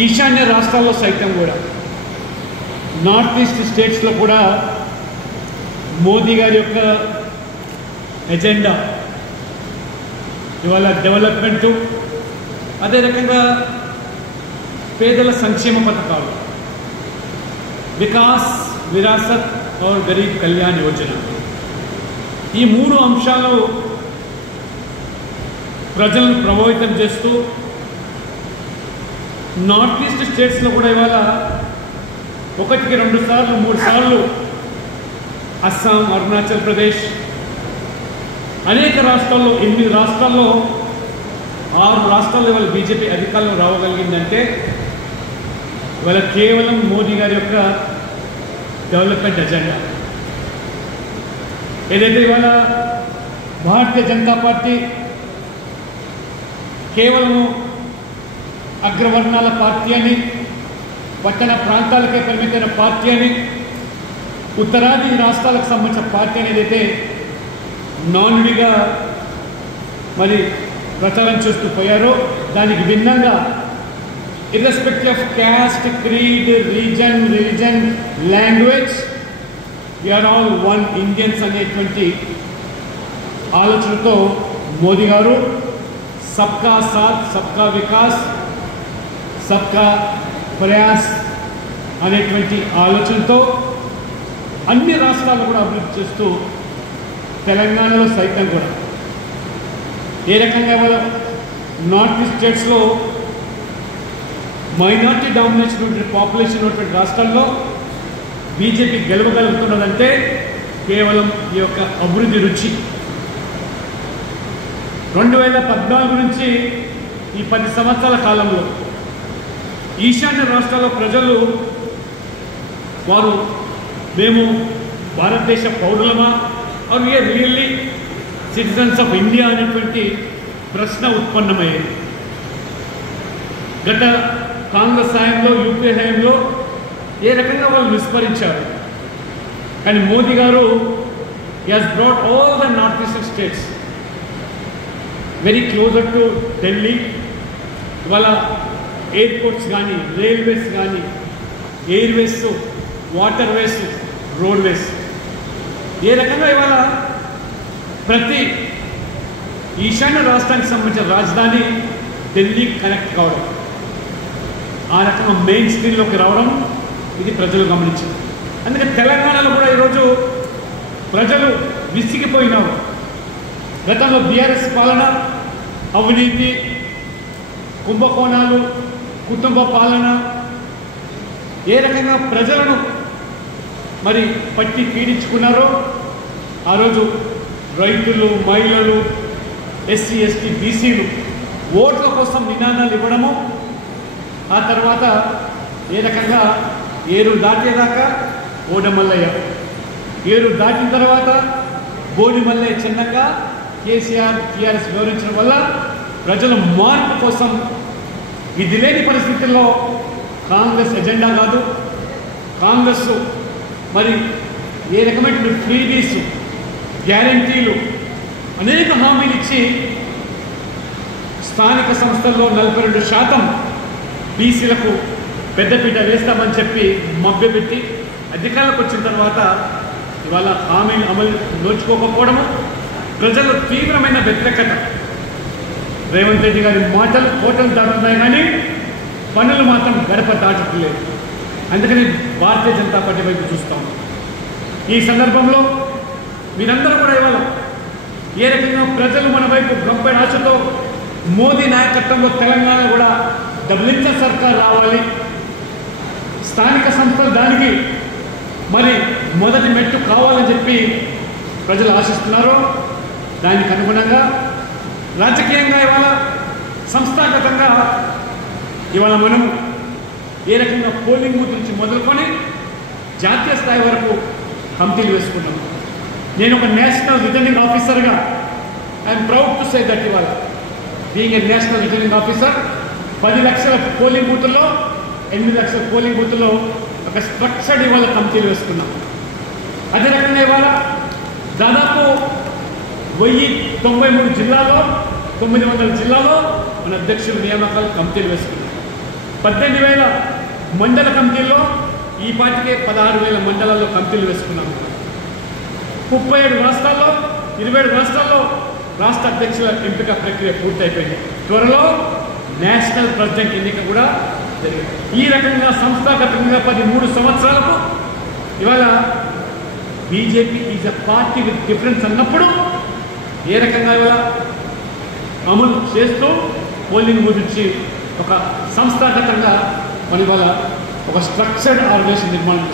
ఈశాన్య రాష్ట్రాల్లో సైతం కూడా నార్త్ ఈస్ట్ స్టేట్స్లో కూడా మోదీ గారి యొక్క ఎజెండా ఇవాళ డెవలప్మెంటు, అదే రకంగా పేదల సంక్షేమ పథకాలు, వికాస్, విరాసత్ और గరీబ్ కళ్యాణ్ యోజన, ఈ మూడు అంశాలు ప్రజలను ప్రభావితం చేస్తూ నార్త్ ఈస్ట్ స్టేట్స్లో కూడా ఇవాళ ఒకటికి 2 సార్లు 3 సార్లు అస్సాం, అరుణాచల్ ప్రదేశ్, అనేక రాష్ట్రాల్లో 8 రాష్ట్రాల్లో 6 రాష్ట్రాల్లో ఇవాళ బీజేపీ అధికారంలో రావగలిగిందంటే ఇవాళ కేవలం మోదీ గారి యొక్క డెవలప్మెంట్ ఎజెండా. ఏదైతే ఇవాళ భారతీయ జనతా పార్టీ కేవలం అగ్రవర్ణాల పార్టీ అని, పట్టణ ప్రాంతాలకే పరిమితమైన పార్టీ అని, ఉత్తరాది రాష్ట్రాలకు సంబంధించిన పార్టీ అని ఏదైతే నానుడిగా మరి ప్రచారం చేస్తూ పోయారో దానికి భిన్నంగా irrespective of caste, creed, region, religion, language, we are all one Indians అనేటువంటి ఆలోచనతో మోదీ గారు సబ్కా సాత్, సబ్కా వికాస్, సబ్కా ప్రయాస్ అనేటువంటి ఆలోచనతో అన్ని రాష్ట్రాలు కూడా అభివృద్ధి చేస్తూ తెలంగాణలో సైతం కూడా ఏ రకంగా నార్త్ ఈస్ట్ స్టేట్స్లో మైనార్టీ డామినేషన్ పాపులేషన్ ఉన్నటువంటి రాష్ట్రాల్లో బీజేపీ గెలవగలుగుతున్నదంటే కేవలం ఈ యొక్క అభివృద్ధి రుచి. 2014 నుంచి ఈ 10 సంవత్సరాల కాలంలో ఈశాన్య రాష్ట్రాల ప్రజలు వారు మేము భారతదేశ పౌరులమా, are we are really citizens of India అనేటువంటి ప్రశ్న ఉత్పన్నమయ్యేది. గత కాంగ్రెస్ హయాంలో, యూపీఏ హయాంలో ఏ రకంగా వాళ్ళు విస్మరించారు. కానీ మోదీ గారు he has brought all the north eastern states very closer to Delhi. ఇవాళ ఎయిర్పోర్ట్స్ కానీ, రైల్వేస్ కానీ, ఎయిర్వేస్, వాటర్ వేస్, రోడ్వేస్, ఏ రకంగా ఇవాళ ప్రతి ఈశాన్య రాష్ట్రానికి సంబంధించిన రాజధాని ఢిల్లీ కనెక్ట్ కావడం, ఆ రకంగా మెయిన్ స్ట్రీమ్లోకి రావడం ఇది ప్రజలు గమనించారు. అందుకే తెలంగాణలో కూడా ఈరోజు ప్రజలు విసిగిపోయినారు. గతంలో బీఆర్ఎస్ పాలన, అవినీతి, కుంభకోణాలు, కుటుంబ పాలన ఏ రకంగా ప్రజలను మరి పట్టి పీడించుకున్నారో ఆ రోజు రైతులు, మహిళలు, ఎస్సీ, ఎస్టీ, బీసీలు ఓట్ల కోసం నినాదాలు ఇవ్వడము, ఆ తర్వాత ఏ రకంగా ఏరు దాటేదాకా ఓడమల్లయ్య, ఏరు దాటిన తర్వాత బోడిమల్లయ్య చిన్నగా కేసీఆర్, టీఆర్ఎస్ వివరించడం వల్ల ప్రజల మార్పు కోసం ఇది లేని పరిస్థితుల్లో కాంగ్రెస్ ఎజెండా కాదు, కాంగ్రెస్ మరి ఏ రకమైన ఫ్రీబీస్, గ్యారంటీలు, అనేక హామీలు ఇచ్చి స్థానిక సంస్థల్లో 42% బీసీలకు పెద్దపీట వేస్తామని చెప్పి మభ్యపెట్టి అధికారంలోకి వచ్చిన తర్వాత ఇవాళ హామీలు అమలు నోచుకోకపోవడము, ప్రజల్లో తీవ్రమైన వ్యతిరేకత. రేవంత్ రెడ్డి గారి మాటలు కోటలు దాటుతున్నాయి కానీ పనులు మాత్రం గడప దాటట్లేదు. అందుకని భారతీయ జనతా పార్టీ వైపు చూస్తాం. ఈ సందర్భంలో మీరందరూ కూడా ఇవాళ ఏ రకంగా ప్రజలు మన వైపు గొప్ప ఆశతో మోదీ నాయకత్వంలో తెలంగాణ కూడా డబుల్ ఇంజన్ సర్కార్ రావాలి, స్థానిక సంస్థలు దానికి మరి మొదటి మెట్టు కావాలని చెప్పి ప్రజలు ఆశిస్తున్నారు. దానికి అనుగుణంగా రాజకీయంగా ఇవాళ సంస్థాగతంగా ఇవాళ మనం ఏ రకంగా పోలింగ్ బూత్ నుంచి మొదలుకొని జాతీయ స్థాయి వరకు కమిటీలు వేసుకున్నాం. నేను ఒక నేషనల్ రిటర్నింగ్ ఆఫీసర్గా I'm proud to say that ఇవాళ being a national returning officer 10 లక్షల పోలింగ్ బూతుల్లో 8 లక్షల పోలింగ్ బూత్లో ఒక స్ట్రక్చర్డ్ ఇవాళ కమిటీలు వేసుకున్నాం. అదే రకంగా ఇవాళ దాదాపు 1093 జిల్లాలో 900 జిల్లాలో మన అధ్యక్షుల నియామకాలు కమిటీలు వేసుకున్నాం. 18,000 మండల కమిటీల్లో ఈ పాటికే 16,000 మండలాల్లో కమిటీలు వేసుకున్నాము. 37 రాష్ట్రాల్లో 27 రాష్ట్రాల్లో రాష్ట్ర అధ్యక్షుల ఎంపిక ప్రక్రియ పూర్తయిపోయింది. త్వరలో నేషనల్ ప్రెసిడెంట్ ఎన్నిక కూడా జరిగింది. ఈ రకంగా సంస్థాగతంగా 13 సంవత్సరాలకు ఇవాళ BJP is a party with difference అన్నప్పుడు ఏ రకంగా ఇవాళ అమలు చేస్తూ పోలింగ్ గురించి ఒక సంస్థాగతంగా మన ఇవాళ ఒక స్ట్రక్చర్డ్ ఆర్గనైజేషన్ నిర్మాణం